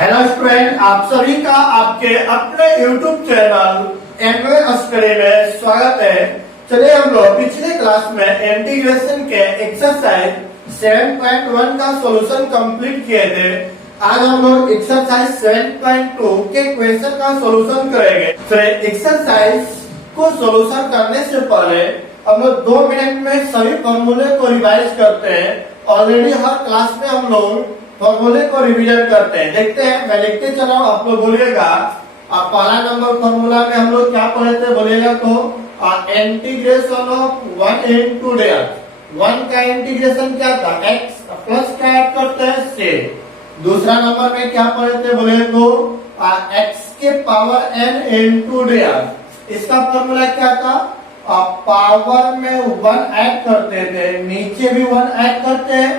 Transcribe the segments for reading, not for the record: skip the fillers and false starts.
Hello student, आप सभी का आपके अपने YouTube चैनल एमवे स्टडी में स्वागत है। चलिए हम लोग पिछले क्लास में इंटीग्रेशन के एक्सरसाइज 7.1 का सॉल्यूशन कंप्लीट किए थे। आज हम लोग एक्सरसाइज 7.2 के क्वेश्चन का सॉल्यूशन करेंगे। तो एक्सरसाइज को सॉल्यूशन करने से पहले हम लोग 2 मिनट में सभी फॉर्मूले को रिवाइज करते हैं। ऑलरेडी हर क्लास में हम लोग फॉर्मूले को रिवीजन करते हैं। देखते हैं, मैं लिखते चला हूं, आप लोग बोलिएगा। आप पहला नंबर फॉर्मूला में हम लोग क्या पढ़े थे बोलिएगा तो इंटीग्रेशन ऑफ 1 into dx। 1 का इंटीग्रेशन क्या था, x प्लस का ऐड करते हैं से। दूसरा नंबर में क्या पढ़े थे बोले तो x के पावर n into dx। इसका फॉर्मूला क्या था, पावर में 1 ऐड करते थे, नीचे भी 1 ऐड करते हैं,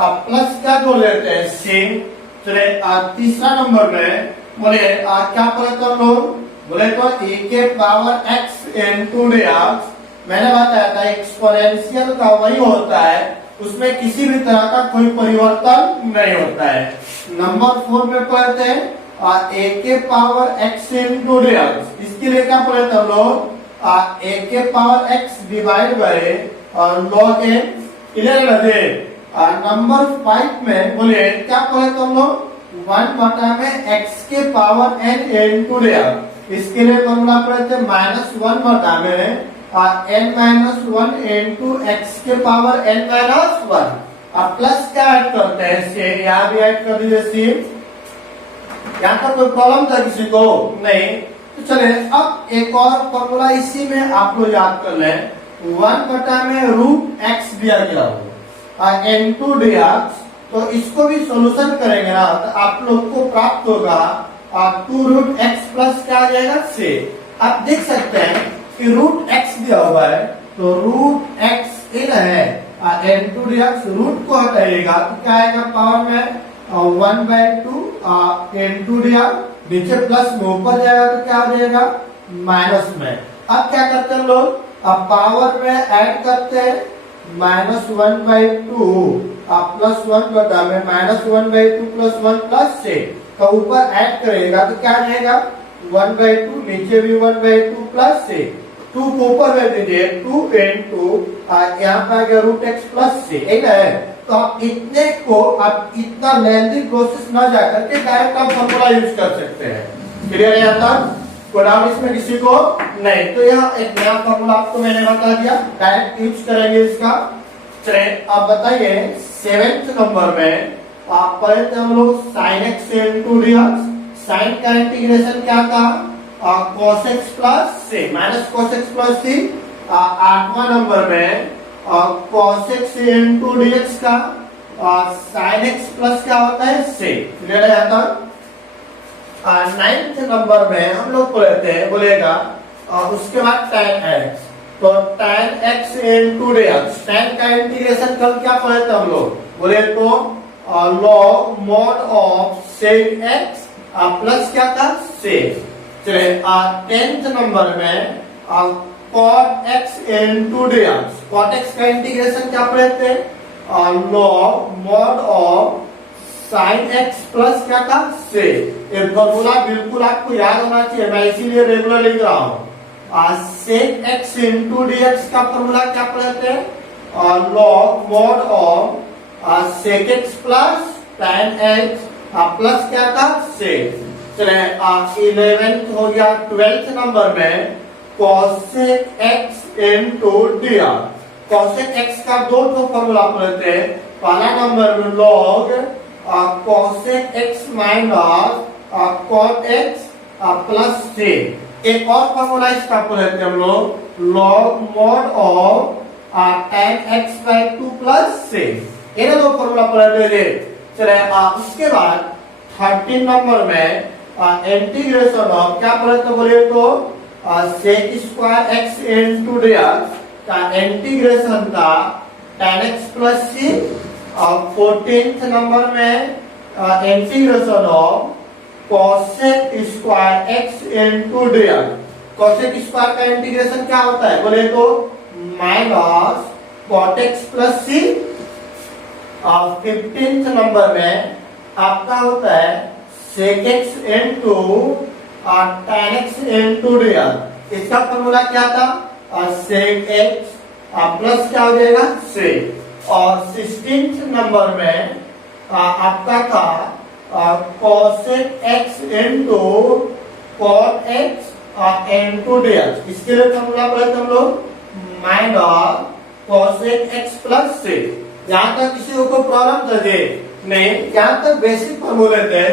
आप प्लस क्या जोड़ लेते हैं सेम। चले तीसरा नंबर में बोले क्या पढ़े तो लोग बोले तो e के पावर x into dx। मैंने बताया था एक्सपोनेंशियल का वही होता है, उसमें किसी भी तरह का कोई परिवर्तन नहीं होता है। नंबर 4 में पढ़ते हैं a के पावर x into dx। इसके लिए क्या पढ़े थे लोग, a के power x divide bye log n। Clear. Number 5 में बोले क्या पढ़े तो हम लोग 1 बटा में x के पावर n into dx। इसके लिए फॉर्मूला पढ़े थे -1 बटा में n - 1 into x के पावर n - 1। अब प्लस क्या ऐड करते हैं से, यहाँ भी ऐड कर दीजिए सी। यहाँ पर कोई प्रॉब्लम था किसी को नहीं, तो चले अब एक और फॉर्मूला इसी में आप लोग याद कर लें। 1 बटा में √x दिया गया हो into dx, तो इसको भी सॉल्यूशन करेंगे ना तो आप लोग को प्राप्त होगा 2√x प्लस क्या आ जाएगा से। आप देख सकते हैं कि √x दिया हुआ है, तो √x इन है into dx, रूट को हटाइएगा तो क्या आएगा पावर में 1/2 into dx, नीचे प्लस में ऊपर जाएगा तो क्या आ जाएगा माइनस में। अब क्या करते हैं लोग, अब पावर में ऐड करते हैं -1/2 प्लस 1 बटा में -1/2 प्लस 1 प्लस से, तो ऊपर ऐड करेगा तो क्या आ जाएगा 1/2, नीचे भी 1/2 प्लस से, 2 को ऊपर में दीजिए 2 into यहाँ पे आ गया √x प्लस से, एक है। तो आप इतने को आप इतना लेंथी प्रोसेस ना जा करके डायरेक्ट आप फॉर्मूला यूज कर सकते हैं। क्लियर है यहाँ तक, कोई डाउट इसमें किसी को नहीं। तो यह एक नया फॉर्मूला आपको मैंने बता दिया, डायरेक्ट यूज करेंगे इसका। चलिए अब बताइए 7th नंबर में आप पढ़े थे हम लोग sin x into dx। Sine का इंटीग्रेशन क्या था, cos x प्लस से minus cos x plus c. 8वां नंबर में cos x into dx का sin x प्लस क्या होता है से। क्लियर है यहाँ तक। 9th नंबर में हम लोग पढ़ते हैं बोलेगा उसके बाद tan x, तो tan x into dx। tan का इंटीग्रेशन कल क्या पढ़े थे हम लोग बोले तो log mod of sec x plus क्या था sec। चलिए 10th नंबर में cot x into dx। cot x का इंटीग्रेशन क्या पढ़े थे log mod of sin x plus क्या था से। ये फॉर्मूला बिल्कुल आपको याद होना चाहिए, मैं इसीलिए रेगुलर लिख रहा हूँ। sec x into dx का फॉर्मूला क्या पढ़े थे log mod of sec x plus tan x plus क्या था से। चले 11th हो गया। 12th नंबर में cosec x into dx। cosec x का दो फॉर्मूला पढ़े थे। पहला नंबर में log cosec x minus cot x plus से। एक और फॉर्मूला इसका पढ़े थे हम लोग log mod of tan x/2 plus से। ये दो फॉर्मूला पढ़े थे। चले उसके बाद 13 नंबर में इंटीग्रेशन ऑफ क्या पढ़े थे बोले तो sec square x into dx का इंटीग्रेशन था tan x प्लस सी। 14th नंबर में integration of cosec square x into dx। cosec square का इंटीग्रेशन क्या होता है बोले तो माइनस cot x प्लस सी। 15th नंबर में आपका होता है sec x into tan x into dr। इसका फॉर्मूला क्या था? sec x प्लस क्या हो जाएगा sec, और 16th नंबर में आपका था cosec x into cot x into dx। इसके लिए फॉर्मूला पढ़े थे हम लोग minus cosec x plus sec। यहाँ तक किसी को प्रॉब्लम था जी? नहीं, यहाँ तक बेसिक फॉर्मूले थे।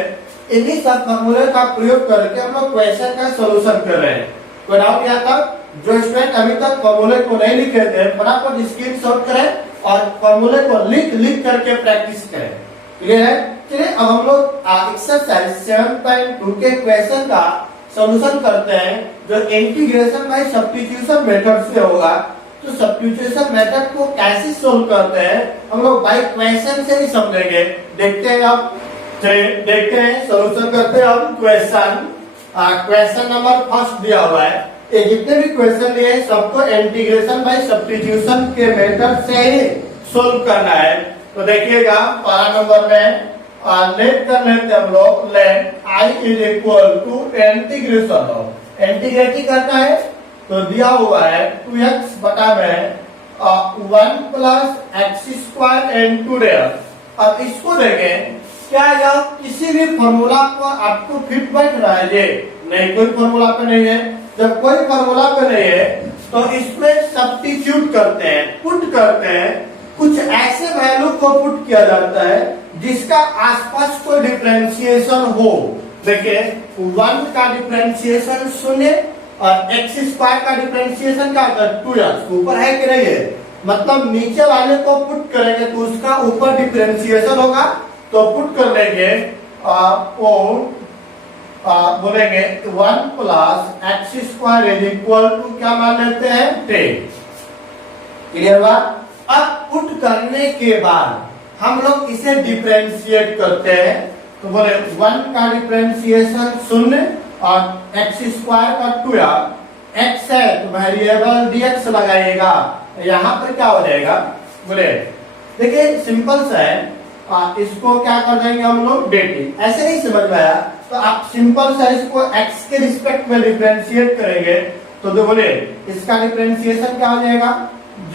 इन्हीं सब फॉर्मूले का प्रयोग करके हम लोग क्वेश्चन का सॉल्यूशन कर रहे हैं। कोई डाउट यहाँ तक? जो स्टूडेंट अभी तक फॉर्मूले को नहीं लिखे थे, फटाफट स्क्रीनशॉट करें और फॉर्मूले को लिख करके प्रैक्टिस करें। क्लियर है? चलिए अब हम लोग एक्सरसाइज 7.2 के क्वेश्चन का सॉल्यूशन करते हैं, जो इंटीग्रेशन बाय सब्स्टिट्यूशन मेथड से होगा। तो सब्स्टिट्यूशन मेथड को कैसे सोल्व करते हैं हम लोग बाय क्वेश्चन से ही समझेंगे। देखते हैं अब, देखते हैं सॉल्यूशन करते हैं हम क्वेश्चन। क्वेश्चन नंबर फर्स्ट दिया हुआ है। ये जितने भी क्वेश्चन दिए हैं सबको इंटीग्रेशन बाय सब्स्टिट्यूशन के मेथड से ही सोल्व करना है। तो देखिएगा पहला नंबर में लेट कर लेते हम लोग। Let i is equal to integration of, integrate करना है तो दिया हुआ है 2x बटा में 1 plus x square into dx। अब इसको देखें क्या यह किसी भी फॉर्मूला पर आपको फिट बैठ रहा है? ये नहीं, कोई फॉर्मूला पे नहीं है। जब कोई फॉर्मूला पे नहीं है तो इसमें सब्स्टिट्यूट करते हैं, पुट करते हैं। कुछ ऐसे वैल्यू को पुट किया जाता है जिसका आसपास कोई डिफरेंशिएशन हो। देखिए 1 का डिफरेंशिएशन 0 और एक्स स्क्वायर का डिफरेंशिएशन क्या होता है 2x। ऊपर है कि नहीं है? मतलब नीचे वाले को पुट करेंगे तो उसका ऊपर डिफरेंशिएशन होगा। तो पुट कर लेंगे बोलेंगे 1 plus x square is equal to क्या मान लेते हैं 10। क्लियर बात? अब पुट करने के बाद हम लोग इसे डिफरेंशिएट करते हैं। तो बोले 1 का डिफरेंशिएशन 0 और एक्स स्क्वायर का 2x। x है तो वेरिएबल dx लगाइएगा। यहाँ पर क्या हो जाएगा? बोले देखिए सिंपल सा है, इसको क्या कर देंगे हम लोग dt। ऐसे नहीं समझ में आया तो आप सिंपल सा इसको x के रिस्पेक्ट में डिफरेंशिएट करेंगे तो बोले इसका डिफरेंशिएशन क्या हो जाएगा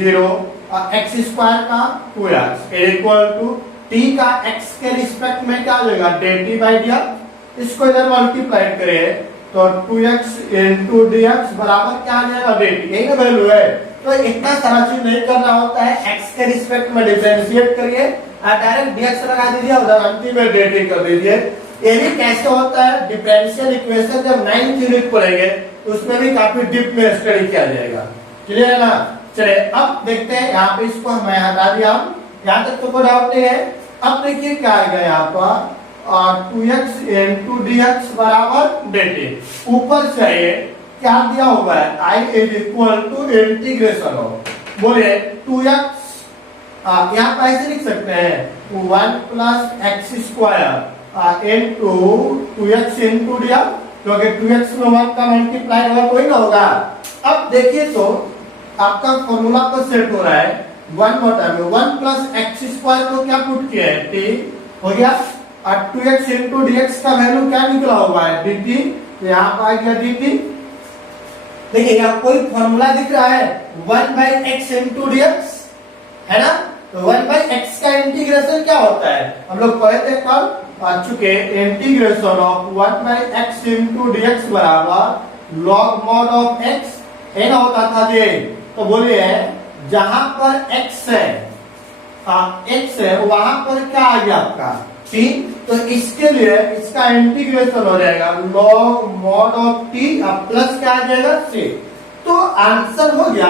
0 और एक्स स्क्वायर का 2x इक्वल टू t का x के रिस्पेक्ट में क्या हो जाएगा dt बाई dx। इसको इधर मल्टीप्लाई करें तो 2x इंटू dx बराबर क्या आ जाएगा dt। यही ना वैल्यू है। तो इतना सारा चीज नहीं करना होता है, x के रिस्पेक्ट में डिफरेंशिएट करिए, डायरेक्ट dx लगा दीजिए, उधर अंतिम में dt कर दीजिए। ये भी कैसे होता है डिफरेंशियल इक्वेशन जब 9th यूनिट पढ़ेंगे तो उसमें भी काफी डीप में स्टडी किया जाएगा। क्लियर है ना? चलिए अब देखते हैं। यहाँ पे इसको मैं हटा दिया, यहाँ तक तो कोई डाउट नहीं है। अब देखिए क्या आएगा यहाँ पर 2x इंटू dx बराबर dt। ऊपर चाहिए क्या दिया हुआ है i is equal to integration of, बोले 2x यहाँ पर ऐसे लिख सकते हैं 1 plus x square into 2x into dx, क्योंकि 2x में 1 का मल्टीप्लाई होगा कोई ना होगा। अब देखिए तो आपका फॉर्मूला तो सेट हो रहा है 1 बटा में 1 प्लस एक्स स्क्वायर को क्या पुट किया है t हो गया, और 2x इंटू dx का वैल्यू क्या निकला हुआ है dt। तो यहाँ पर आ गया dt। देखिए यहाँ कोई फॉर्मूला दिख रहा है 1 बाई एक्स इंटू dx है ना। तो 1 बाई एक्स का इंटीग्रेशन क्या होता है हम लोग पढ़े थे कल आ चुके। Integration of 1 by x into dx बराबर लॉग मॉड ऑफ x है ना होता था ये। तो बोलिए जहां पर x है x है वहां पर क्या आ गया आपका t। तो इसके लिए इसका इंटीग्रेशन हो जाएगा log mod of t plus क्या आ जाएगा c। तो आंसर हो गया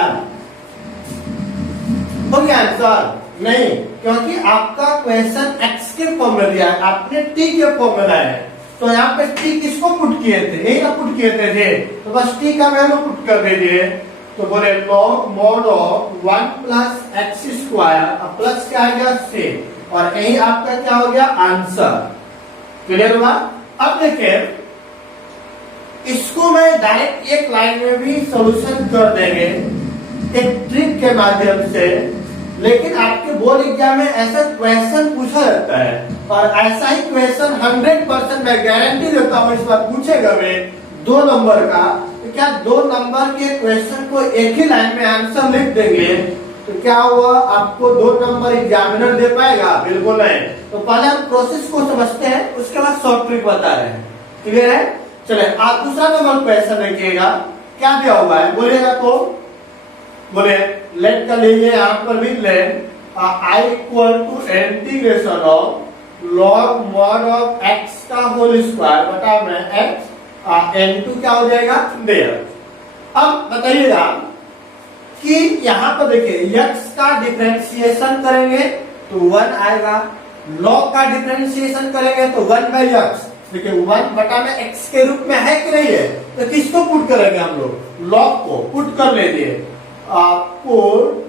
आंसर नहीं, क्योंकि आपका क्वेश्चन x के फॉर्म में दिया है, आपने t के फॉर्म में लाया है। तो यहाँ पे t किसको पुट किए थे? यही ना पुट किए थे तो बस t का वैल्यू पुट कर दीजिए। तो बोले log mod of 1 plus x square plus क्या आ गया c, और यही आपका क्या हो गया आंसर। क्लियर हुआ? अब देखिए इसको मैं डायरेक्ट एक लाइन में भी सॉल्यूशन कर देंगे एक ट्रिक के माध्यम से, लेकिन आपके बोर्ड एग्जाम में ऐसा क्वेश्चन पूछा जाता है और ऐसा ही क्वेश्चन 100% मैं गारंटी देता हूँ इस बार पूछेगा वे 2 नंबर का, तो क्या 2 नंबर के क्वेश्चन को एक ही लाइन में आंसर लिख देंगे तो क्या हुआ आपको 2 नंबर एग्जामिनर दे पाएगा? बिल्कुल नहीं। तो पहले हम प्रोसेस को समझते हैं, उसके बाद शॉर्ट ट्रिक बता रहे हैं। क्लियर है? चले आप दूसरा नंबर क्वेश्चन देखिएगा, क्या दिया हुआ है बोलिएगा तो बोले लेट का लीजिए यहाँ पर भी let I equal to integration of log mod of x का होल स्क्वायर बटा में x n2 क्या हो जाएगा देयर। अब बताइएगा कि यहाँ पर देखिए x का डिफरेंशिएशन करेंगे तो 1 आएगा, log का डिफरेंशिएशन करेंगे तो 1 बाई x। देखिए 1 बटा में x के रूप में है कि नहीं है, तो किसको पुट करेंगे हम लोग? log को पुट कर लीजिए, put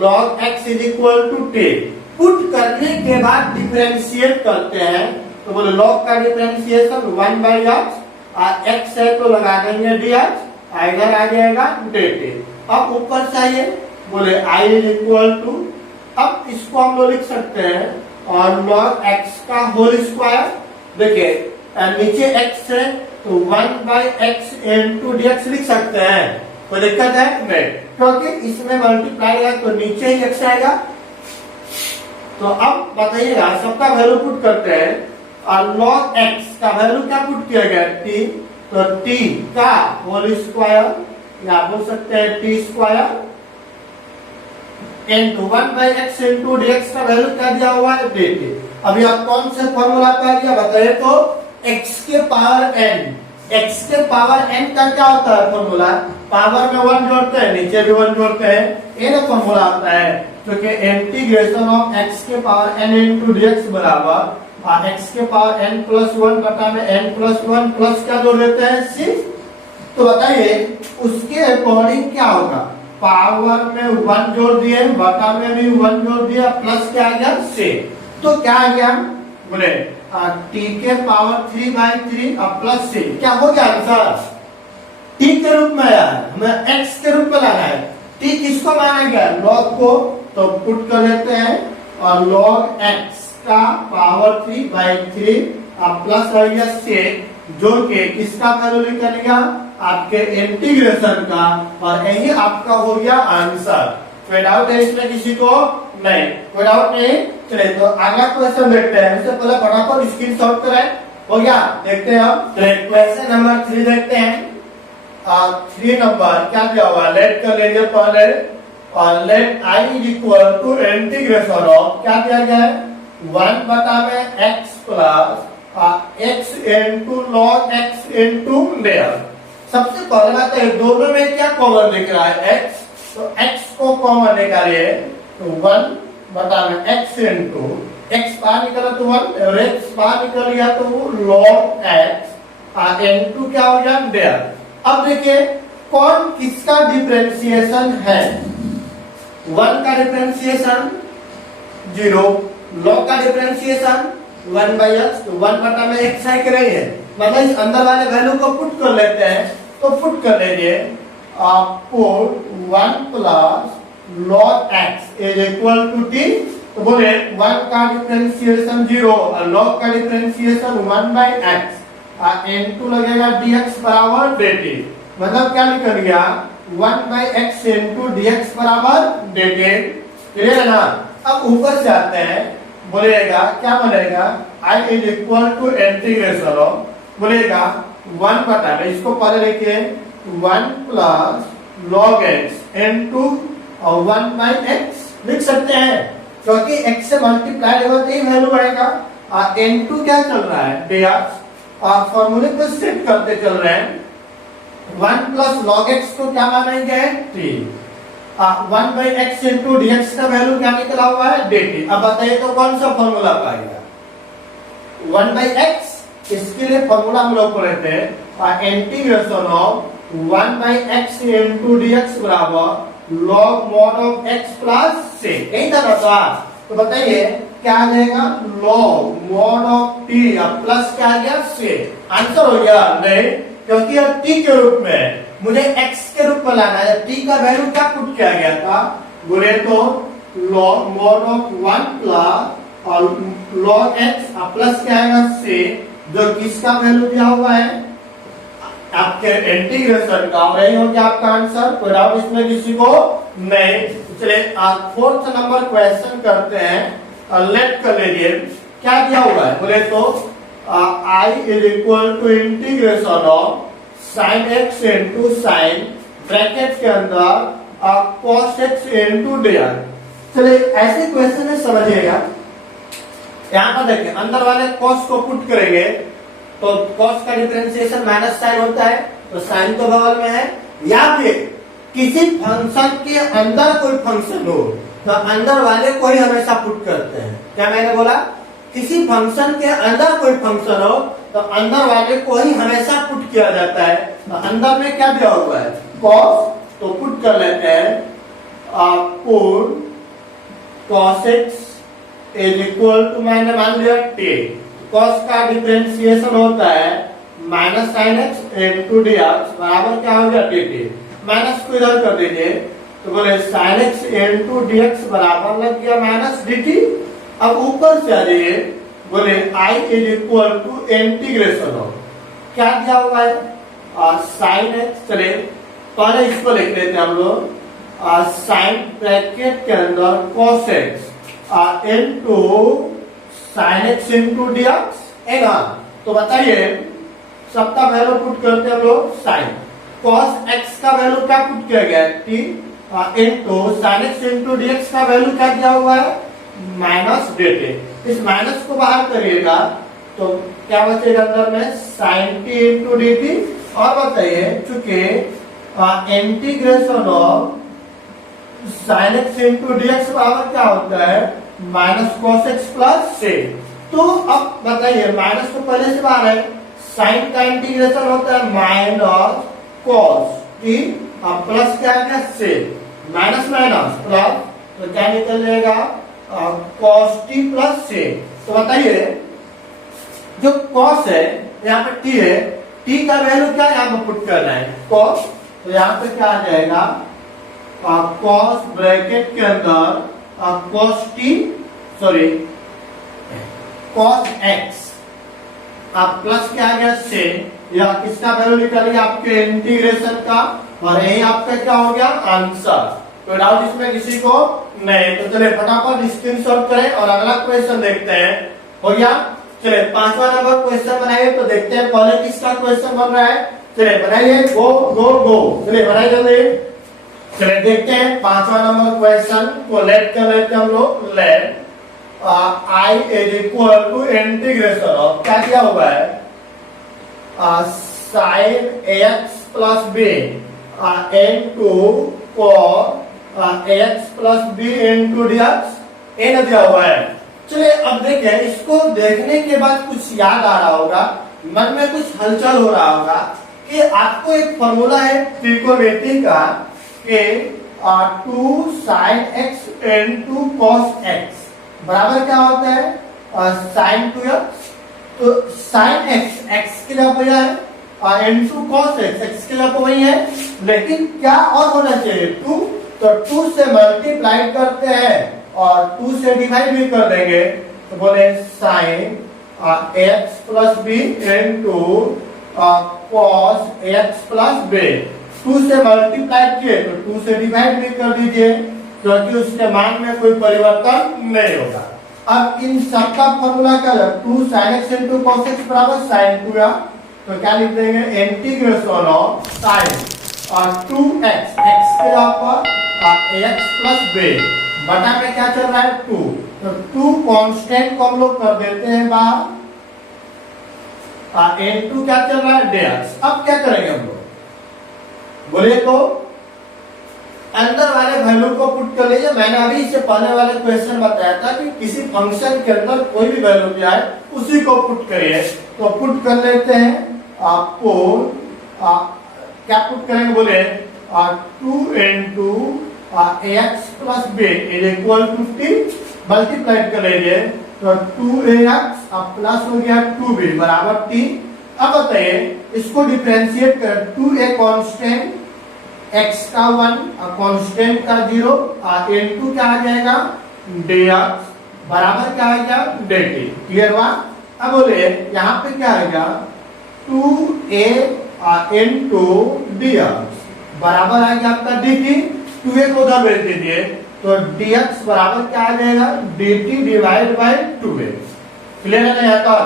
log x is equal to 10। Put करने के बाद डिफरेंशिएट करते हैं तो बोले log का डिफरेंशिएशन 1 बाई x है तो लगा देंगे dx, इधर आ जाएगा dt। अब ऊपर चाहिए बोले i इज इक्वल टू, अब इसको हम लोग लिख सकते हैं और log x का होल स्क्वायर। देखिए नीचे x है तो 1 बाई x इंटू dx लिख सकते हैं, कोई दिक्कत है नहीं, क्योंकि इसमें मल्टीप्लाई है तो नीचे ही x आएगा। तो अब बताइएगा सबका वैल्यू पुट करते हैं और log x का वैल्यू क्या पुट किया गया t, तो t का होल स्क्वायर या बोल सकते हैं t square into 1 by x into dx का वैल्यू क्या दिया हुआ है dt। अभी आप कौन से फॉर्मूला पे किया बताइए तो x के पावर n, x के पावर n का क्या होता है फॉर्मूला? पावर में 1 जोड़ते हैं, नीचे भी 1 जोड़ते हैं, ये ना फॉर्मूला होता है, क्योंकि इंटीग्रेशन ऑफ x के पावर n इंटू dx बराबर x के पावर n प्लस 1 बटा में n प्लस 1 प्लस क्या जोड़ देते हैं 6। तो बताइए उसके अकॉर्डिंग क्या होगा? पावर में 1 जोड़ दिए, बटा में भी 1 जोड़ दिया, प्लस क्या आ गया 6। तो क्या आ गया बोले t के पावर 3 बाई 3 और प्लस 6, क्या हो गया आंसर? t के रूप में आया है, हमें x के रूप में लाना है। t किसको माना गया? log को, तो पुट कर लेते हैं और log x का पावर 3 बाई 3 और प्लस हो गया 6, जो कि किसका वैल्यू निकलेगा? आपके इंटीग्रेशन का, और यही आपका हो गया आंसर। कोई डाउट है इसमें किसी को? नहीं, कोई डाउट नहीं। चलिए तो अगला क्वेश्चन देखते हैं, उससे पहले फटाफट स्क्रीनशॉट करें। हो गया, देखते हैं अब क्वेश्चन नंबर 3 देखते हैं। 3 नंबर क्या दिया हुआ? लेट कर लीजिए पहले, और let i is equal to integration of क्या दिया गया है 1 बटा में x plus x into log x into there. सबसे पहले बात है दोनों में क्या कॉमन दिख रहा है? x, तो x को कॉमन निकालिए तो 1 बटा में x इंटू x बाहर निकला तो 1 और x बाहर निकल गया तो log x इंटू क्या हो गया देयर। अब देखिए कौन किसका डिफरेंशिएशन है? 1 का डिफरेंशिएशन 0, log का डिफरेंशिएशन 1 बाई x, तो 1 बटा में x है कि नहीं है? मतलब इस अंदर वाले वैल्यू को पुट कर लेते हैं, तो पुट कर लीजिए put 1 plus log x is equal to t। तो बोले 1 का डिफरेंशिएशन 0 और log का डिफरेंशिएशन 1 बाई x इंटू लगेगा dx बराबर dt। मतलब क्या निकल गया 1 बाई x इंटू dx बराबर dt। क्लियर है ना? अब ऊपर से आते हैं, बोलेगा क्या बनेगा i is equal to integration of, बोलेगा 1 बटा में, इसको पहले लिखिए 1 प्लस log x इंटू और 1 बाई x लिख सकते हैं, क्योंकि x से मल्टीप्लाई होगा तो ही वैल्यू आएगा। n2 क्या चल रहा है dx, और फॉर्मूले को सेट करते चल रहे हैं। 1 प्लस log x को क्या मानेंगे 3, 1 बाई x इंटू dx का वैल्यू क्या निकला हुआ है dt। अब बताइए तो कौन सा फॉर्मूला पाएगा? 1 बाई x, इसके लिए फॉर्मूला हम लोग पढ़ते हैं integration of 1 by x into dx बराबर log mod of x plus से, यही था ना? तो बताइए क्या आ जाएगा log mod of t plus क्या आ गया से। आंसर हो गया नहीं, क्योंकि अब t के रूप में मुझे x के रूप में लाना है। t का वैल्यू क्या पुट किया गया था? बोले तो log mod ऑफ 1 प्लस और log x प्लस क्या आएगा से, जो किसका वैल्यू दिया हुआ है आपके इंटीग्रेशन का, और यही हो गया आपका आंसर। कोई डाउट इसमें किसी को नहीं? चलिए फोर्थ नंबर क्वेश्चन करते हैं। लेट कर लीजिए क्या दिया हुआ है, बोले तो I is equal to integration of sine x into sine bracket के अंदर cos x इंटू dr। चलिए ऐसे क्वेश्चन में समझिएगा, यहाँ पर देखिए अंदर वाले cos को पुट करेंगे तो cos का डिफरेंशिएशन माइनस साइन होता है, तो साइन तो बगल में है, या फिर किसी फंक्शन के अंदर कोई फंक्शन हो तो अंदर वाले को ही हमेशा पुट करते हैं। क्या मैंने बोला? किसी फंक्शन के अंदर कोई फंक्शन हो तो अंदर वाले को ही हमेशा पुट किया जाता है। तो अंदर में क्या दिया हुआ है cos, तो पुट कर लेते हैं put cos x is equal to, मैंने मान लिया t, cos का डिफरेंशिएशन होता है minus sine x into dx बराबर क्या हो गया dt, माइनस को इधर कर दीजिए तो बोले साइन एक्स इंटू dx बराबर लग गया माइनस dt। अब ऊपर से आ जाइए, बोले I is equal to integration of क्या दिया हुआ है साइन एक्स। चले पहले इसको लिख लेते हैं हम लोग, साइन ब्रैकेट के अंदर cos x into sine x into dx है ना। तो बताइए सबका वैल्यू पुट करते हैं हम लोग, साइन cos x का वैल्यू क्या पुट किया गया है t into sine x into dx का वैल्यू क्या दिया हुआ है माइनस dt। इस माइनस को बाहर करिएगा तो क्या बचेगा अंदर में साइन t इंटू dt। और बताइए चूंकि integration of sine x into dx बराबर क्या होता है माइनस cos x प्लस से, तो अब बताइए माइनस तो पहले से बाहर है, साइन का इंटीग्रेशन होता है माइनस cos t प्लस क्या है से, माइनस माइनस प्लस, तो क्या निकल जाएगा cos t प्लस से। तो बताइए जो cos है यहाँ पे t है, t का वैल्यू क्या यहाँ पे पुट करना है cos, तो यहाँ पे क्या आ जाएगा cos ब्रैकेट के अंदर cos t sorry cos x plus क्या आ गया से, या किसका वैल्यू निकल गया आपके इंटीग्रेशन का, और यही आपका क्या हो गया आंसर। कोई डाउट इसमें किसी को नहीं? तो चलिए फटाफट स्क्रीनशॉट करें और अगला क्वेश्चन देखते हैं। हो गया? चलिए पांचवा नंबर क्वेश्चन बनाइए, तो देखते हैं पहले किसका क्वेश्चन बन रहा है। चलिए बनाइए, गो गो गो, चलिए बनाइए जल्दी। चलिए देखते हैं पांचवा नंबर क्वेश्चन को लेट कर लेते हैं हम लोग। Let I is equal to integration of क्या दिया हुआ है sine x plus b into cos x plus b into dx ये दिया हुआ है। चलिए अब देखिए, इसको देखने के बाद कुछ याद आ रहा होगा, मन में कुछ हलचल हो रहा होगा कि आपको एक फॉर्मूला है त्रिकोणमिति का कि 2 sin x into cos x बराबर क्या होता है sin 2x। तो sin x के लिए भैया है इंटू cos x के लिए तो वही है, लेकिन क्या और होना चाहिए 2, तो 2 से मल्टीप्लाई करते हैं और 2 से डिवाइड भी कर देंगे, तो बोले sin x plus b into cos x plus b. 2 से मल्टीप्लाई किए तो 2 से डिवाइड भी कर दीजिए, क्योंकि उसके मान में कोई परिवर्तन नहीं होगा। अब इन सबका फॉर्मूला क्या है 2 sin x into cos x बराबर sin 2 तो क्या लिख देंगे इंटीग्रेशन ऑफ sin और 2x x के ऊपर x प्लस b बटा में क्या चल रहा है 2, तो 2 कांस्टेंट को हम लोग कर देते हैं बाहर, n2 क्या चल रहा है dx। अब क्या करेंगे हम लोग, बोले तो अंदर वाले वैल्यू को पुट कर लीजिए। मैंने अभी इससे पहले वाले क्वेश्चन बताया था कि किसी फंक्शन के अंदर कोई भी वैल्यू दिया है उसी को पुट करिए, तो पुट कर लेते हैं आपको क्या पुट करेंगे, बोले 2 into x plus b is equal to t, multiply कर लीजिए तो 2ax प्लस हो गया 2b बराबर टी। अब बताइए इसको डिफरेंशिएट करें, 2a कांस्टेंट x का 1 कांस्टेंट का 0 इंटू क्या आ जाएगा dx बराबर क्या आ गया dt। क्लियर हुआ? अब बोले यहाँ पे क्या आएगा 2a into dx बराबर आ गया आपका dt। 2a को उधर भेज दीजिए तो dx बराबर क्या आ जाएगा dt divide by 2a। Clear है ना? यहाँ तक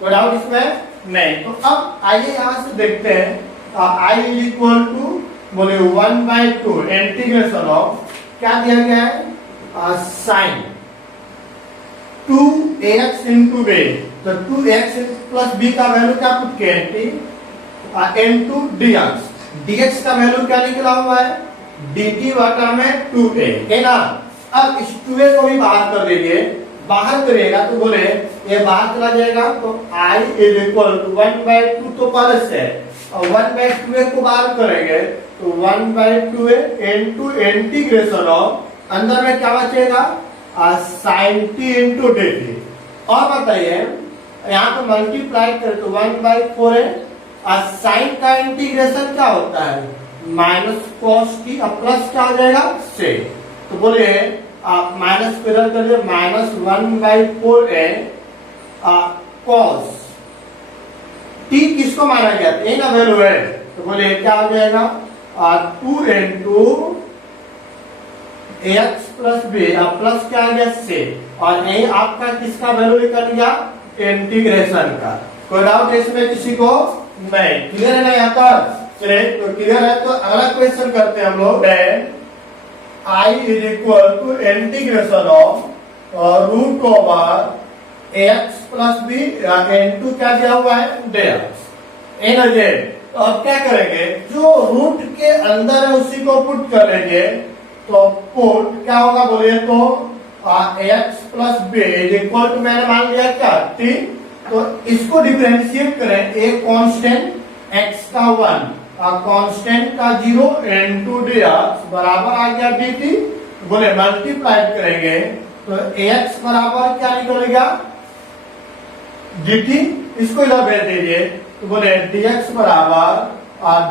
कोई डाउट इसमें नहीं? तो अब आइए यहाँ से देखते हैं i इज इक्वल टू बोले 1/2 इंटीग्रेशन ऑफ क्या दिया गया है साइन 2ax into b। तो 2x प्लस b का वैल्यू क्या पुट किया है into dx। dx का वैल्यू क्या निकला हुआ है dt बटा में 2a है ना। अब इस 2a को भी बाहर कर दीजिए। बाहर करिएगा तो बोले ये बाहर चला जाएगा तो i इज इक्वल टू 1/2 तो प्लस है और 1/2a को बाहर करेंगे तो 1/2a into इंटीग्रेशन ऑफ अंदर में क्या बचेगा sin t into dt। और बताइए यहाँ पे मल्टीप्लाई करें तो 1/4 है। साइन का इंटीग्रेशन क्या होता है माइनस कॉस टी और प्लस क्या हो जाएगा से। तो बोलिए आप माइनस को इधर कर दिए माइनस 1/4 है कॉस टी किसको माना गया ये ना वैल्यू है। तो बोलिए क्या हो जाएगा 2 into ax plus b plus क्या आ गया से और ये आपका किसका वैल्यू निकल गया इंटीग्रेशन का। कोई डाउट इसमें किसी को नहीं? क्लियर है ना यहाँ तक? चलिए तो क्लियर है तो अगला क्वेश्चन करते हैं हम लोग। i is equal to integration of root over ax plus b into क्या दिया हुआ है dx एनर्जी। तो अब क्या करेंगे जो रूट के अंदर है उसी को पुट करेंगे तो पुट क्या होगा बोलिए तो ax plus b is equal to मैंने मान लिया क्या t। तो इसको डिफरेंशिएट करें एक कांस्टेंट x का 1 कांस्टेंट का 0 into dx बराबर आ गया dt। बोले मल्टीप्लाई करेंगे तो ax बराबर क्या निकलेगा dt। इसको इधर भेज दीजिए तो बोले dx बराबर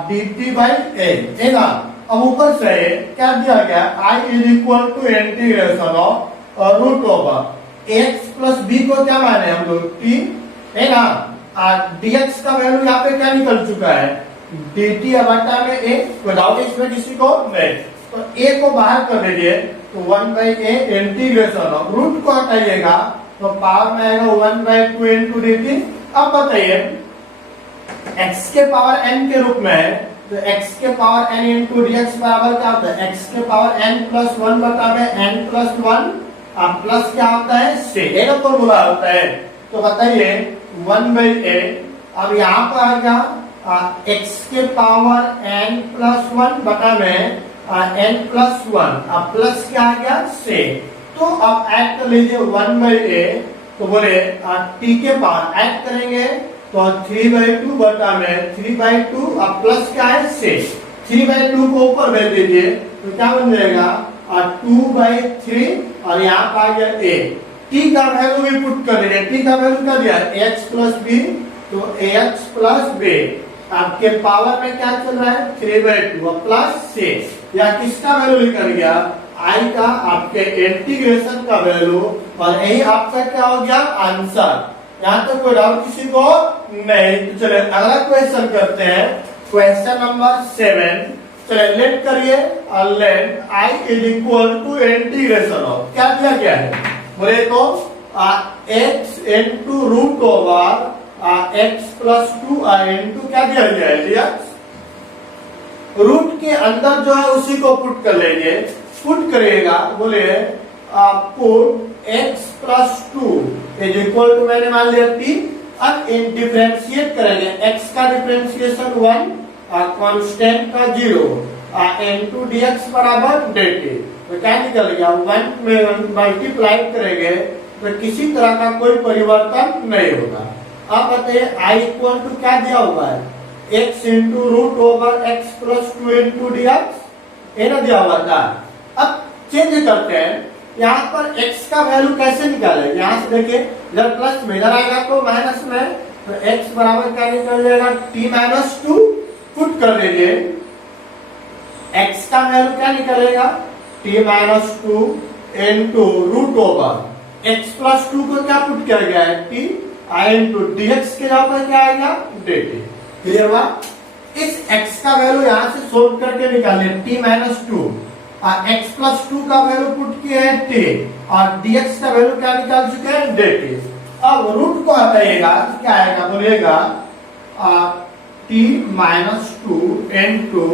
dt बाई a है ना। अब ऊपर से क्या दिया गया i is equal to integration of root over x plus b को क्या माने हम लोग t है ना। dx का वैल्यू यहाँ पे क्या निकल चुका है dt बटा में a। कोई डाउट इसमें किसी को नहीं? तो a को बाहर कर दीजिए तो 1/a इंटीग्रेशन ऑफ रूट को हटाइएगा तो पावर में आएगा 1/2 into dt। अब बताइए x के पावर n के रूप में है तो x के पावर n into dx बराबर क्या होता है x के पावर n प्लस 1 बटा में n प्लस 1 प्लस क्या होता है से एक फॉर्मूला होता है। तो बताइए 1/a अब यहाँ पर आ गया x के पावर n प्लस 1 बटा में n प्लस 1 अब प्लस क्या आ गया से। तो अब ऐड कर लीजिए 1/a तो बोले t के पावर ऐड करेंगे तो 3/2 बटा में 3/2 अब प्लस क्या है से 3/2 को ऊपर भेज दीजिए तो क्या बन जाएगा 2/3 और यहाँ पर आ गया a। t का वैल्यू भी पुट कर दीजिए। t का वैल्यू क्या दिया ax प्लस b तो ax प्लस b आपके पावर में क्या चल रहा है 3/2 प्लस से या किसका वैल्यू निकल गया i का आपके इंटीग्रेशन का वैल्यू और यही आपका क्या हो गया आंसर। यहाँ तक कोई डाउट किसी को नहीं? तो चलिए अगला क्वेश्चन करते हैं क्वेश्चन नंबर 7। चलिए लेट करिए let i is equal to integration of क्या दिया गया है बोले तो x into root over x plus 2 into क्या दिया गया है dx। रूट के अंदर जो है उसी को पुट कर लीजिए। पुट करिएगा बोले put x plus 2 is equal to मैंने मान लिया t। अब इन डिफरेंशिएट करेंगे x का डिफरेंशिएशन 1 कांस्टेंट का 0 into dx बराबर dt। तो क्या निकल गया 1 में मल्टीप्लाई करेंगे तो किसी तरह का कोई परिवर्तन नहीं होगा। अब बताइए i इक्वल टू क्या दिया हुआ है x into root over x plus 2 into dx ये ना दिया हुआ था। अब चेंज करते हैं यहाँ पर x का वैल्यू कैसे निकाले। यहाँ से देखिए जब प्लस में इधर आएगा तो माइनस में तो x बराबर क्या निकल जाएगा t-2 पुट कर दीजिए। x का वैल्यू क्या निकलेगा t-2 into root over x plus 2 को क्या पुट किया गया है, t इंटू dx के जगह पर क्या आएगा, dt। क्लियर हुआ। इस x का वैल्यू यहां से सोल्व करके निकाले, t माइनस 2 और x प्लस 2 का वैल्यू पुट किए हैं t और dx का वैल्यू क्या निकाल चुके हैं, dt। अब रूट को हटाइएगा तो क्या आएगा, बोलिएगा t माइनस 2 इंटू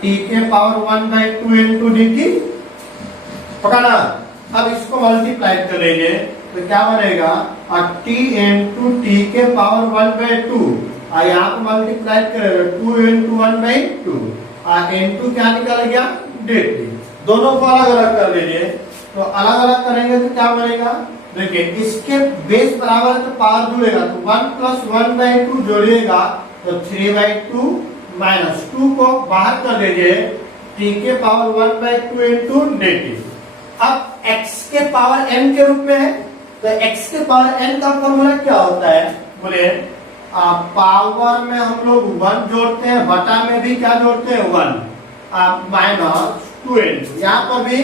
t के पावर 1/2 इंटू dt, पता ना। अब इसको मल्टीप्लाई करेंगे तो क्या बनेगा, t इंटू टी के पावर 1/2 और यहाँ पर मल्टीप्लाई करेगा 2 इंटू 1/2 और इंटू क्या निकल गया, dt। दोनों को अलग अलग कर लीजिए, तो अलग अलग करेंगे तो क्या बनेगा, देखिए इसके बेस बराबर है तो पावर जुड़ेगा, तो 1 प्लस 1/2 जोड़िएगा तो 3/2 माइनस 2 को बाहर कर दीजिए, t के पावर 1/2 इंटू dt। अब x के पावर n के रूप में है, तो x के पावर n का फॉर्मूला क्या होता है, बोले पावर में हम लोग 1 जोड़ते हैं, बटा में भी क्या जोड़ते हैं, 1 माइनस 2n। यहाँ पर भी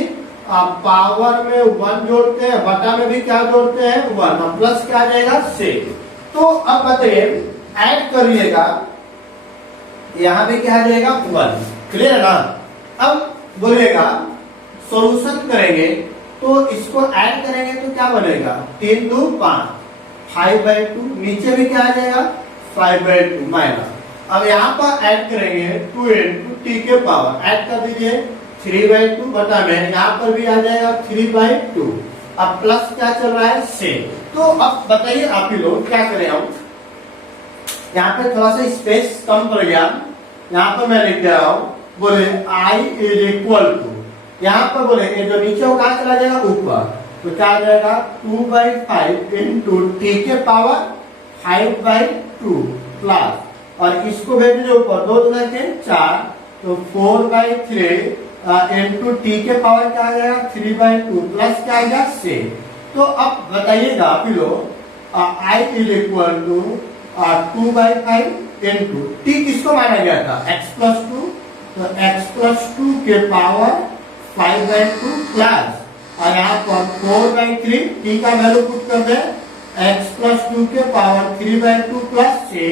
पावर में 1 जोड़ते हैं, बटा में भी क्या जोड़ते हैं, 1 और प्लस क्या आ जाएगा, से। तो अब बताइए ऐड करिएगा, यहाँ भी क्या आ जाएगा, 1। क्लियर है ना। अब बोलिएगा सॉल्यूशन करेंगे तो इसको ऐड करेंगे तो क्या बनेगा, 3 2 5, 5/2, नीचे भी क्या आ जाएगा, 5/2 माइनस। अब यहाँ पर ऐड करेंगे 2 इंटू टी के पावर, ऐड कर दीजिए 3/2 बटा में, यहाँ पर भी आ जाएगा 3/2। अब प्लस क्या चल रहा है, से। तो अब बताइए आप ही लोग क्या करें, हम यहाँ पे थोड़ा सा स्पेस कम पड़ गया, यहाँ पर मैं लिख दे रहा हूँ, बोले I इज इक्वल टू, यहाँ पर बोले ये जो नीचे वो कहाँ चला जाएगा, ऊपर, तो क्या आ जाएगा 2/5 इंटू टी के पावर 5/2 प्लस, और इसको भेज दीजिए ऊपर, 2 दूना के 4, तो 4/3 इंटू टी के पावर क्या आ जाएगा, 3/2 प्लस क्या आएगा, से। तो अब बताइएगा आप लोग I is equal to 2/5 into t किसको माना गया था, x प्लस 2, तो x प्लस 2 के पावर 5/2 प्लस, और यहाँ पर 4/3 टी का वैल्यू पुट कर दे, x प्लस 2 के पावर 3/2 प्लस से,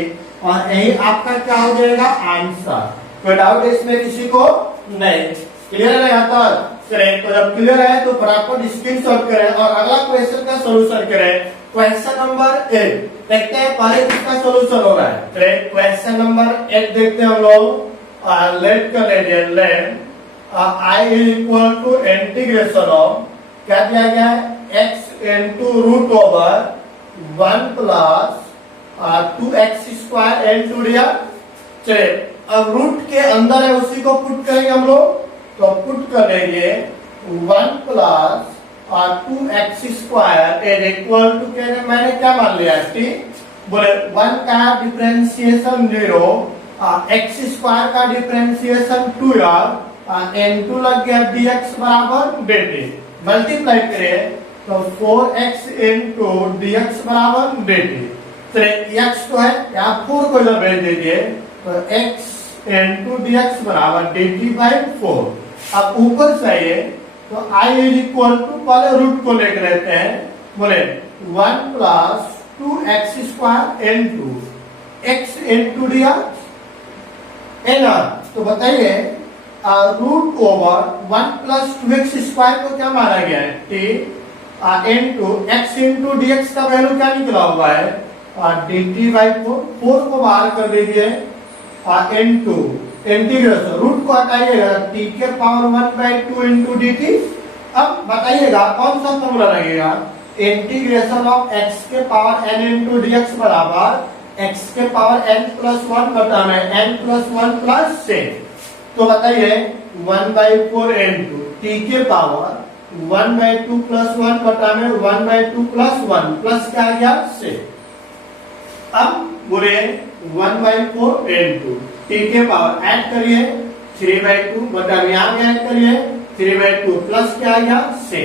और यही आपका क्या हो जाएगा, आंसर। कोई डाउट इसमें किसी को नहीं, क्लियर है यहाँ तक। चलिए तो जब क्लियर है तो फटाफट स्क्रीनशॉट करें और अगला क्वेश्चन का सोल्यूशन करें। क्वेश्चन नंबर 8 देखते हैं पहले किसका सोल्यूशन हो रहा है। चलिए क्वेश्चन नंबर 8 देखते हैं हम लोग। लेट कर लीजिए, let I is equal to integration of, क्या दिया गया है, x into root over 1 plus 2x² into दिया। चलिए अब रूट के अंदर है उसी को पुट करेंगे हम लोग, तो पुट कर लेंगे 1 plus 2x² is equal to, मैंने क्या मान लिया t, बोले 1 का डिफरेंशिएशन 0, x² का डिफरेंशिएशन 2r, n2 लग गया dx बराबर dt। मल्टीप्लाई करें तो 4x इंटू dx बराबर dt। तो x तो है, यहाँ 4 को इधर भेज दीजिए, तो x इंटू dx बराबर dt/4। अब ऊपर चाहिए तो I इज इक्वल टू, पहले रूट को लेकर लेते हैं, बोले 1 plus 2x² into x into dx है ना। तो बताइए रूट ओवर 1 प्लस 2x² को क्या माना गया है, t into x into dx का वैल्यू क्या निकला हुआ है, dt/4। 4 को बाहर कर दीजिए, इंटू इंटीग्रेशन, रूट को हटाइएगा, t के पावर 1/2 इंटू dt। अब बताइएगा कौन सा फॉर्मूला लगेगा, इंटीग्रेशन ऑफ x के पावर n इंटू dx बराबर x के पावर n प्लस 1 बटा में n प्लस 1 प्लस से। तो बताइए 1/4 इंटू टी के पावर 1/2 प्लस 1 बटा में 1/2 प्लस 1 प्लस क्या आ गया, से। अब बोले 1/4 इंटू टी के पावर ऐड करिए 3/2 बटा में यहाँ भी ऐड करिए 3/2 प्लस क्या आ गया, से।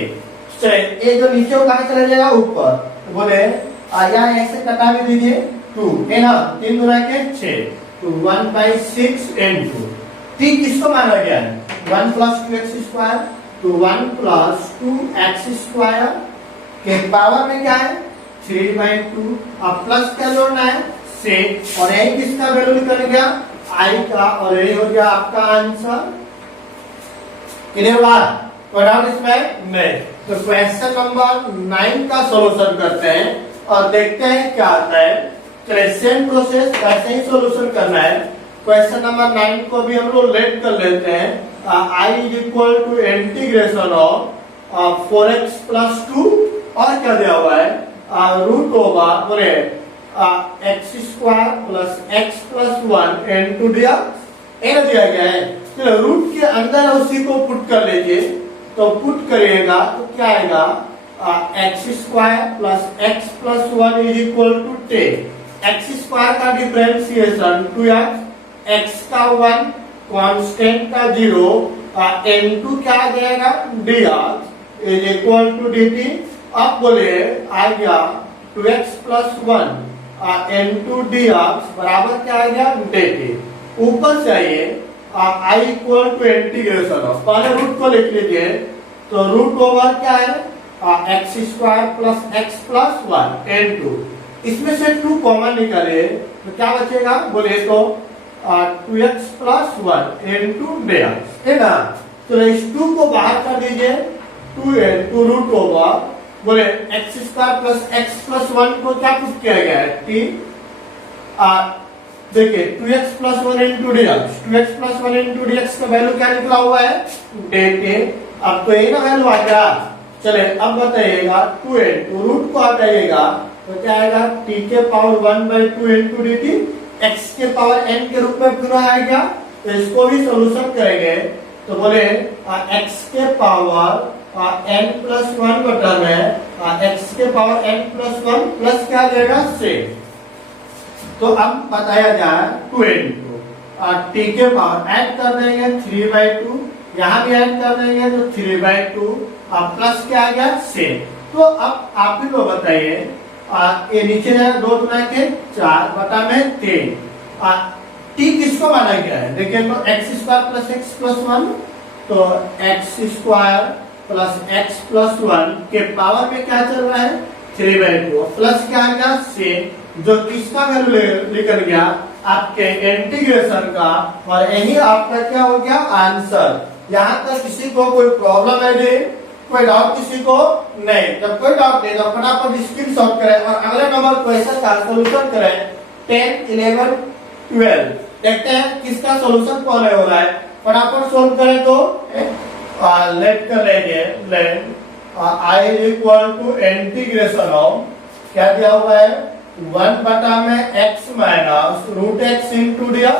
चलिए ये जो नीचे कहाँ चला जाएगा, ऊपर, तो बोले यहाँ ऐसे कटा भी दीजिए 2 है ना, 3 दूना के 6, तो 1/6 इंटू t किसको माना गया है, 1 प्लस 2x², तो 1 प्लस 2x² के पावर में क्या है 3/2, अब प्लस क्या जोड़ना है सेक, और यही किसका वैल्यू निकल गया आई का, और यही हो गया आपका आंसर। क्लियर बात, कोई डाउट इसमें नहीं। तो क्वेश्चन नंबर 9 का सॉल्यूशन करते हैं और देखते हैं क्या आता है। चलिए सेम प्रोसेस ऐसे ही सॉल्यूशन करना है। क्वेश्चन नंबर 9 को भी हम लोग लेट कर लेते हैं। I is equal to integration of 4x plus 2 और क्या दिया हुआ है रूट ओवर बोले x square plus x plus 1 into दिया गया है। चलो रूट के अंदर उसी को पुट कर लीजिए, तो पुट करिएगा तो क्या आएगा x square plus x plus 1 is equal to 10। X square का डिफरेंशिएशन 2x, एक्स का 1, कांस्टेंट का 0, इनटू क्या आ जाएगा dx is equal to dt। अब बोले आ गया 2x प्लस 1 इनटू dx बराबर क्या आ गया dt। ऊपर चाहिए आई इक्वल टू इंटीग्रेशन ऑफ, पहले रूट को लिख लीजिए, तो रूट ओवर क्या है x square plus x plus 1 into, इसमें से 2 कॉमन निकाले तो क्या बचेगा बोले तो 2x प्लस 1 इनटू dx है ना। तो इस 2 को बाहर कर दीजिए, 2 इनटू रूट ओवर बोले x square plus x plus 1 को क्या पुट किया गया है t, देखिए 2x plus 1 into dx, 2x plus 1 into dx का वैल्यू क्या निकला हुआ है dt। अब तो ये ना वैल्यू आ गया। चले अब बताइएगा 2 इंटू रूट को हटाइएगा तो क्या आएगा t के पावर 1/2 इंटू dt, x के पावर n के रूप में पुनः आएगा। तो इसको भी सोल्यूशन करेंगे तो बोले x के पावर n प्लस 1 बटा में x के पावर n प्लस 1 प्लस क्या आ जाएगा से। तो अब बताया जाए 2 इंटू टी के पावर ऐड कर देंगे 3/2, यहाँ भी ऐड कर देंगे तो 3/2 प्लस क्या आ गया से। तो अब आप ही लोग बताइए ये नीचे जाएगा 2 गुना के 4 बटा में 3, टी किसको माना गया है देखिए तो x square plus x plus 1, तो x square plus x plus 1 के पावर में क्या चल रहा है 3/2 प्लस क्या आ गया से, जो किसका वैल्यू निकल गया आपके इंटीग्रेशन का, और यही आपका क्या हो गया आंसर। यहाँ तक किसी को कोई प्रॉब्लम है जी, कोई डाउट किसी को नहीं? जब कोई डाउट नहीं तो फटाफट स्क्रीन शॉट करें और अगले नंबर क्वेश्चन का सोल्यूशन करें 10, 11, 12। देखते हैं किसका सोल्यूशन कौन हो रहा है, फटाफट सोल्व करें तो लेट कर लेंगे। Let I equal to integration of क्या दिया हुआ है 1 बटा में x minus root x into dx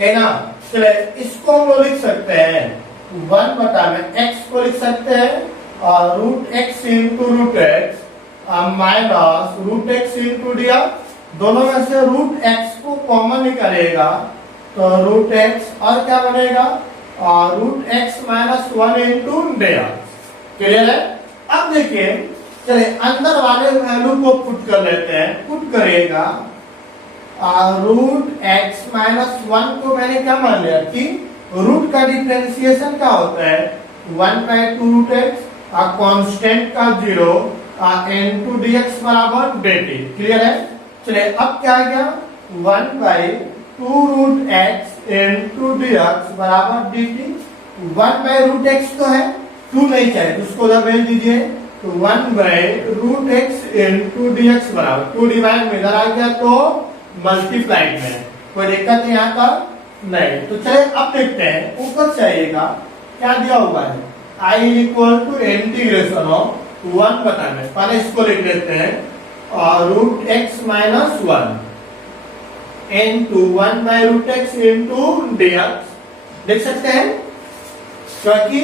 है ना। चले इसको हम लोग लिख सकते हैं 1 बटा में x को लिख सकते हैं और root x into root x minus root x into dx। दोनों में से रूट एक्स को कॉमन निकालेगा तो रूट एक्स और क्या बनेगा root x minus 1 into dx। Clear है। अब देखिए चलिए अंदर वाले वैल्यू को पुट कर लेते हैं। पुट करेगा रूट एक्स माइनस 1 को मैंने क्या मान लिया कि रूट का डिफरेंशिएशन क्या होता है 1/2 रूट एक्स कांस्टेंट का 0 इनटू dx बराबर dt। क्लियर है। चलिए अब क्या आ गया 1/2 रूट एक्स इनटू dx बराबर dt। 1/√x तो है 2 नहीं चाहिए तो उसको उधर भेज दीजिए, तो 1/√x इनटू dx बराबर 2 डिवाइड में इधर आ गया तो मल्टीप्लाइड में, कोई दिक्कत है यहाँ पर नहीं। तो चलिए अब देखते हैं ऊपर चाहिएगा क्या दिया हुआ है I equal to integration of 1 बटा में, पहले इसको लिख लेते हैं और root x minus 1 into 1/√x into dx देख सकते हैं, क्योंकि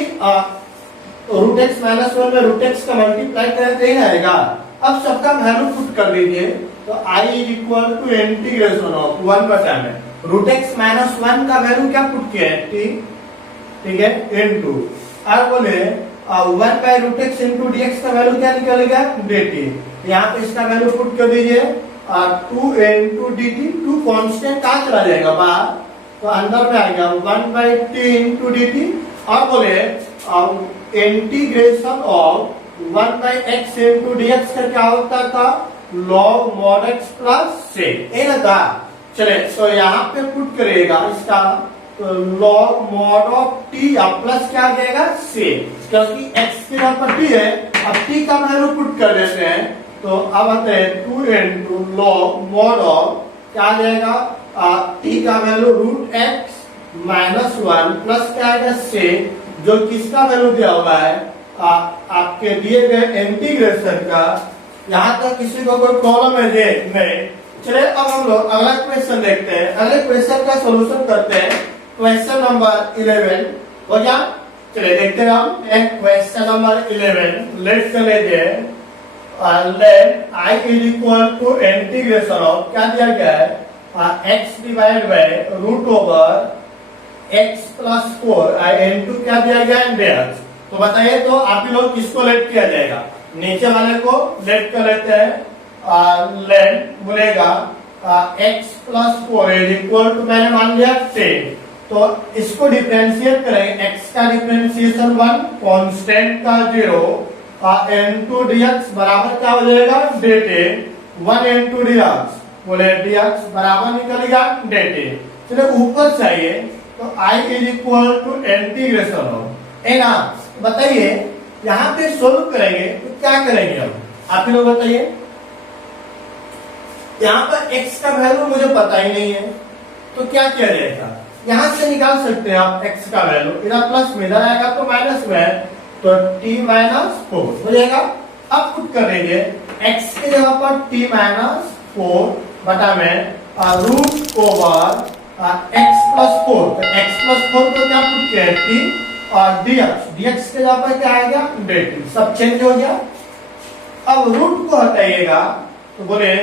रूट एक्स माइनस 1 में रूट एक्स का मल्टीप्लाई करें तो ही आएगा। अब सबका वैल्यू पुट कर लीजिए तो I is equal to integration of 1 बटा में रूट एक्स माइनस 1 का वैल्यू क्या पुट किया है टी, ठीक है इनटू अब बोले 1/√x इनटू dx का वैल्यू क्या निकलेगा dt। यहाँ पे इसका वैल्यू पुट कर दीजिए 2 इनटू dt। 2 कांस्टेंट कहाँ चला जाएगा बाहर तो अंदर में आएगा 1/t इनटू dt। और बोले integration of 1 by x into dx का क्या होता था, log mod x प्लस से, ये ना था। चले तो यहाँ पे पुट करेगा इसका, तो log mod of t plus क्या आ जाएगा से, क्योंकि x की जगह पर t है, अब t का वैल्यू पुट कर देते हैं, तो अब आते हैं 2 इंटू log mod ऑफ क्या आ जाएगा, t का value root x minus 1 plus क्या आएगा से, जो किसका वैल्यू दिया हुआ है आपके दिए गए इंटीग्रेशन का। यहाँ तक किसी को कोई प्रॉब्लम है ये नहीं। चलिए अब हम लोग अगला क्वेश्चन देखते हैं, अगले क्वेश्चन का सॉल्यूशन करते हैं। क्वेश्चन नंबर 11 हो गया। चलिए देखते हैं हम एक क्वेश्चन नंबर 11। लेट्स कर लीजिए, let i is equal to integration of क्या दिया गया है, x divide by root over x plus 4 i into क्या दिया गया है dx। तो बताइए तो आप लोग किसको लेट किया जाएगा, नीचे वाले को लेट कर लेते हैं। लेट बोलेगा x plus 4 is equal to मैंने मान लिया 10, तो इसको डिफरेंशिएट करेंगे, x का डिफरेंशिएशन 1, कांस्टेंट का 0, इंटू dx बराबर क्या हो जाएगा dt, 1 इंटू dx बोले dx बराबर निकलेगा dt। चलिए ऊपर चाहिए तो i is equal to integration of, है ना। बताइए यहाँ पे सोल्व करेंगे तो क्या करेंगे हम, आप लोग बताइए। यहाँ पर x का वैल्यू मुझे पता ही नहीं है, तो क्या किया जाएगा, यहाँ से निकाल सकते हैं आप x का वैल्यू, इधर प्लस में इधर आएगा तो माइनस में, तो t माइनस 4 हो जाएगा। अब पुट कर देंगे x की जगह पर t माइनस 4 बटा में रूट ओवर x प्लस 4, तो x प्लस 4 को क्या पुट किया t और dx के जगह पर क्या आएगा dt, सब चेंज हो गया। अब रूट को हटाइएगा तो बोले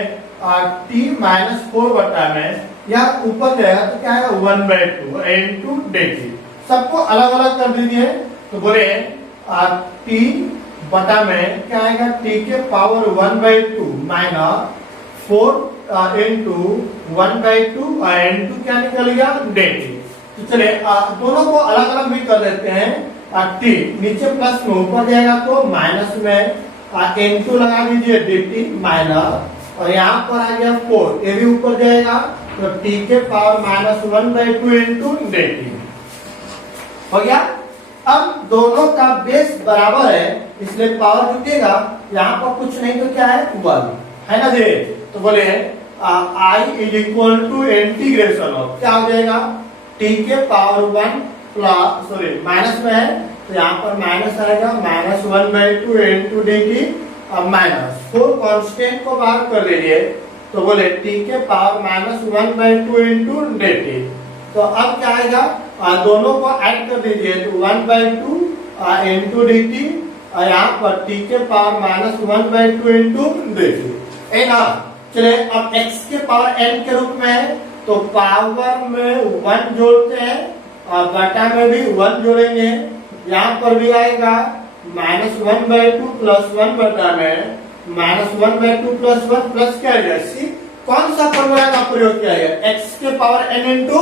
t माइनस 4 बटा में, या ऊपर जाएगा तो क्या है 1/2 इंटू dt, सबको अलग अलग कर दीजिए, तो बोले t बटा में क्या आएगा t के पावर 1/2 माइनस 4 इंटू 1/2 इंटू क्या निकल गया dt। तो चले दोनों को अलग अलग भी कर देते हैं, t नीचे प्लस में ऊपर जाएगा तो माइनस में इंटू लगा दीजिए dt माइनस, और यहाँ पर आ गया 4, ये भी ऊपर जाएगा तो t के पावर माइनस 1/2 इंटू dt हो गया। अब दोनों का बेस बराबर है इसलिए पावर जुटेगा, यहाँ पर कुछ नहीं तो क्या है 1 है ना जी। तो बोले i is equal to integration of क्या हो जाएगा t के पावर 1 प्लस सॉरी माइनस में है तो यहाँ पर माइनस आएगा माइनस 1/2 इंटू dt, अब माइनस 4 कांस्टेंट को बाहर कर लीजिए, तो बोले t के पावर माइनस 1/2 इंटू dt। तो अब क्या आएगा, दोनों को ऐड कर दीजिए तो 1/2 इंटू dt, और यहाँ पर t के पावर माइनस 1/2 इंटू dt है ना। चले अब x के पावर n के रूप में है तो पावर में 1 जोड़ते हैं और बटा में भी 1 जोड़ेंगे, यहाँ पर भी आएगा माइनस 1/2 प्लस 1 बटा में माइनस 1/2 प्लस 1 प्लस क्या है सी, कौन सा फॉर्मूला का प्रयोग किया गया x के पावर n इंटू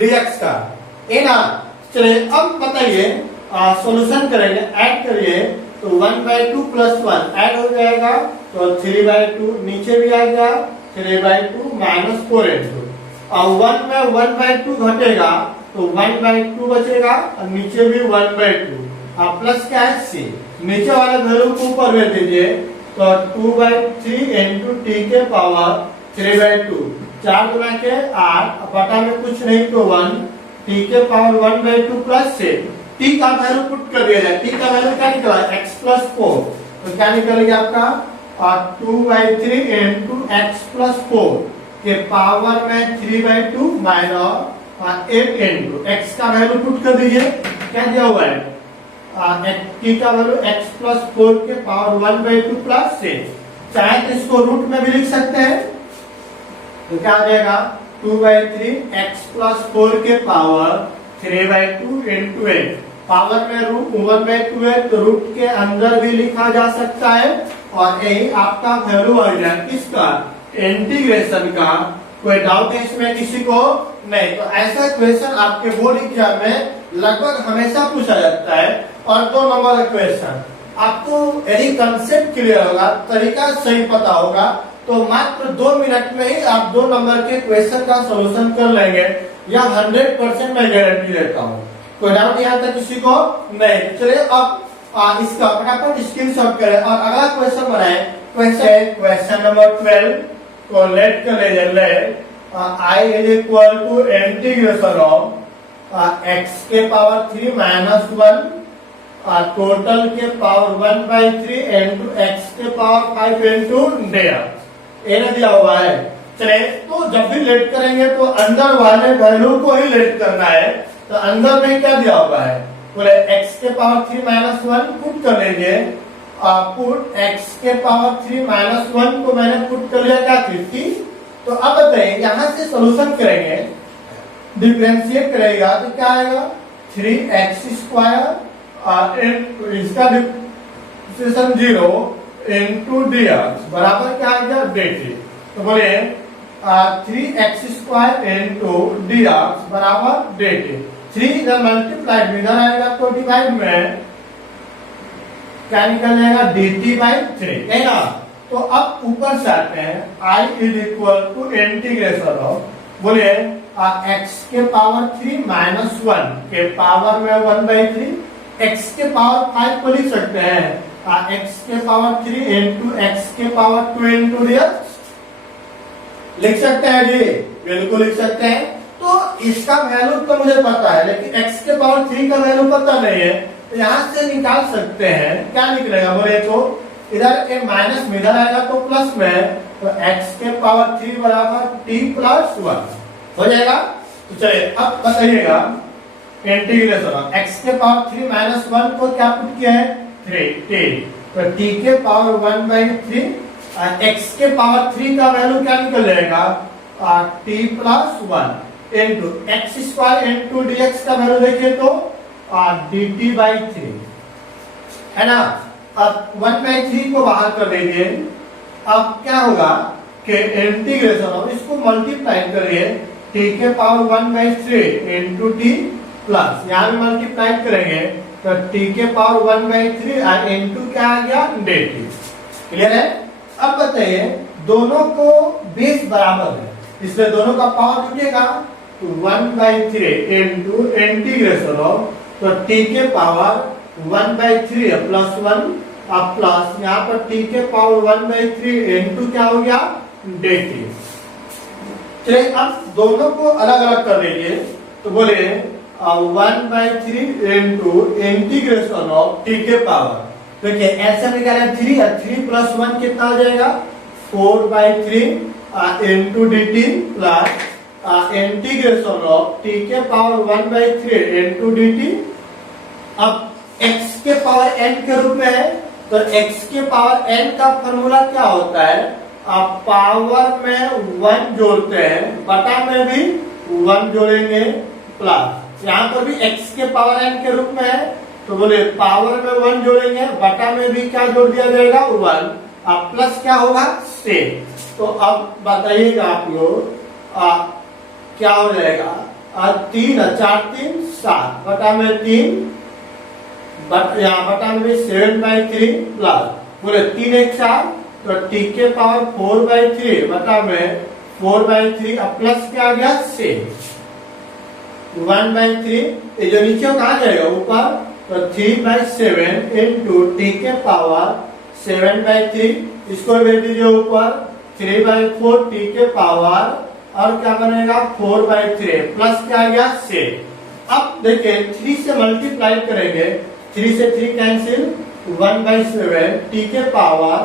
dx का, है ना। चलिए अब बताइए सॉल्यूशन करेंगे, ऐड करिए तो 1/2 प्लस 1 ऐड हो जाएगा तो 3/2, नीचे भी आ गया 3/2 माइनस 4 इंटू, और 1 में 1/2 घटेगा तो 1/2 बचेगा और नीचे भी 1/2, अब प्लस क्या है c, नीचे वाले वैल्यू को ऊपर भेज दीजिए तो 2/3 इंटू t के पावर 3/2, 4 गुना के 8 बटा में कुछ नहीं तो 1, t के पावर 1/2 प्लस से t का वैल्यू पुट कर दिया जाए, t का वैल्यू क्या निकला x प्लस 4, तो क्या निकलेगा आपका 2/3 इंटू x प्लस 4 के पावर में 3/2 माइनस 8 इंटू x का वैल्यू पुट कर दीजिए, क्या दिया हुआ है t का वैल्यू x प्लस 4 के पावर 1/2 प्लस से, चाहे तो इसको रूट में भी लिख सकते हैं तो क्या आ जाएगा 2/3 x प्लस 4 के पावर 3/2 इंटू 8, पावर में रूट 1/2 है तो रूट के अंदर भी लिखा जा सकता है, और यही आपका वैल्यू आ गया किसका इंटीग्रेशन का। कोई डाउट है इसमें किसी को नहीं, तो ऐसा क्वेश्चन आपके बोर्ड एग्जाम में लगभग हमेशा पूछा जाता है। और 2 नंबर का क्वेश्चन आपको यदि कंसेप्ट क्लियर होगा, तरीका सही पता होगा, तो मात्र 2 मिनट में ही आप 2 नंबर के क्वेश्चन का सॉल्यूशन कर लेंगे, या 100% मैं गारंटी देता हूँ। कोई डाउट यहाँ तक किसी को नहीं? चलिए अब इसका फटाफट स्क्रीनशॉट करें और अगला क्वेश्चन बनाए। क्वेश्चन नंबर 12 को लेट कर ले I is equal to integration of x के पावर 3 माइनस 1 टोटल के पावर 1/3 इंटू x के पावर 5 इंटू dx। ये दिया हुआ है। चले, तो जब भी लेट करेंगे तो अंदर वाले वैल्यू को ही लेट करना है। तो अंदर में क्या दिया हुआ है? बोले x के पावर 3 माइनस 1 पुट कर लीजिए। पुट x के पावर 3 माइनस 1 को मैंने पुट कर लिया क्या 50। तो अब बताइए यहाँ से सोल्यूशन करेंगे, डिफरेंशिएट करेगा तो क्या आएगा? 3x स्क्वायर इसका डिफरेंशिएशन 0 इंटू dx बराबर क्या आ गया? dt। तो बोले 3x स्क्वायर इंटू dx बराबर dt। 3 इधर मल्टीप्लाइड में इधर आएगा तो डिवाइड में क्या निकल जाएगा? dt/3 है ना। तो अब ऊपर से आते हैं, I is equal to integration of बोले x के पावर 3 माइनस 1 के पावर में 1/3, x के पावर 5 को लिख सकते हैं x के पावर 3 इंटू x के पावर 2 इंटू dx लिख सकते हैं जी, बिल्कुल लिख सकते हैं। तो इसका वैल्यू तो मुझे पता है, लेकिन x के पावर 3 का वैल्यू पता नहीं है, तो यहाँ से निकाल सकते हैं। क्या निकलेगा? बोले तो इधर एक माइनस में इधर आएगा तो प्लस में, तो x के पावर 3 बराबर t प्लस 1 हो जाएगा। तो चलिए अब बताइएगा इंटीग्रेशन x के पावर 3 माइनस 1 को क्या पुट किया है? 3t। तो t के पावर 1/3 x के पावर 3 का वैल्यू क्या निकल जाएगा? t plus 1 into x square into dx का वैल्यू देखिए तो dt/3 है ना। अब 1/3 को बाहर कर दीजिए। अब क्या होगा कि इंटीग्रेशन ऑफ इसको मल्टीप्लाई करिए, t के पावर 1/3 इंटू t प्लस यहाँ भी मल्टीप्लाई करेंगे तो t के पावर 1/3 इंटू क्या आ गया? dt। क्लियर है? अब बताइए दोनों को बेस बराबर है, इसलिए दोनों का पावर जुड़ेगा तो 1/3 इंटू इंटीग्रेशन ऑफ, तो t के पावर 1/3 प्लस 1 अब प्लस यहाँ पर t के पावर 1/3 इंटू क्या हो गया? dt। चलिए अब दोनों को अलग अलग कर लीजिए। तो बोले 1/3 इंटू इंटीग्रेशन ऑफ t के पावर, देखिए ऐसे निकाले 3 और 3 प्लस 1 कितना हो जाएगा? 4/3 into dt plus integration of t के पावर 1/3 इंटू dt। अब x के पावर n के रूप में है, तो x के पावर n का फॉर्मूला क्या होता है? आप पावर में 1 जोड़ते हैं, बटा में भी 1 जोड़ेंगे प्लस, यहाँ पर भी x के पावर n के रूप में है, तो बोले पावर में 1 जोड़ेंगे, बटा में भी क्या जोड़ दिया जाएगा? 1। अब प्लस क्या होगा? से। तो अब बताइएगा आप लोग क्या हो जाएगा? 3 और 4 3 7 बटा में 3 यहाँ बटा में 7/3 प्लस बोले 3 1 4, तो t के पावर 4/3 बटा में 4/3 अब प्लस क्या आ गया? से 1/3 ये जो नीचे कहाँ जाएगा? ऊपर, तो 3/7 इंटू t के पावर 7/3 इसको भेज दीजिए ऊपर, 3/4 t के पावर और क्या बनेगा? 4/3 प्लस क्या आ गया? से। अब देखिए 3 से मल्टीप्लाई करेंगे, 3 से 3 कैंसिल, 1/7 t के पावर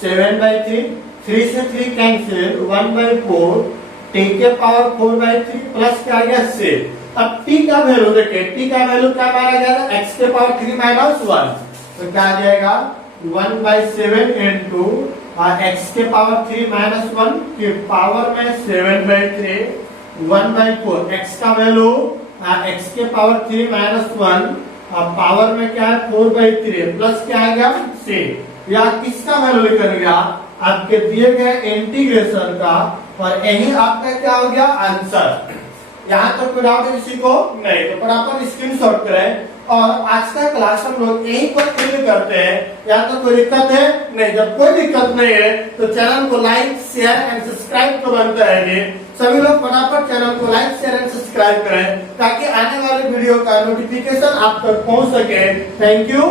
7/3, 3 से 3 कैंसिल, 1/4 t के पावर 4/3 प्लस क्या आ गया? से। अब t का वैल्यू देखिए, t का वैल्यू क्या माना गया था? x के पावर 3 माइनस 1, तो क्या आ जाएगा? 1/7 इंटू x के पावर 3 माइनस 1 के पावर में 7/3 1/4 x का वैल्यू x के पावर 3 माइनस 1 अब पावर में क्या है? 4/3 प्लस क्या आ गया? से। या किसका वैल्यू निकल गया? आपके दिए गए इंटीग्रेशन का, और यही आपका क्या हो गया? आंसर। यहाँ तक कोई डाउट है किसी को? नहीं, तो फटाफट स्क्रीनशॉट करें। और आज का क्लास हम लोग यहीं पर एंड करते हैं। यहाँ तक कोई दिक्कत है? नहीं। जब कोई दिक्कत नहीं है तो चैनल को लाइक शेयर एंड सब्सक्राइब तो बनता है। सभी लोग फटाफट चैनल को लाइक शेयर एंड सब्सक्राइब करें ताकि आने वाले वीडियो का नोटिफिकेशन आप तक पहुंच सके। Thank you.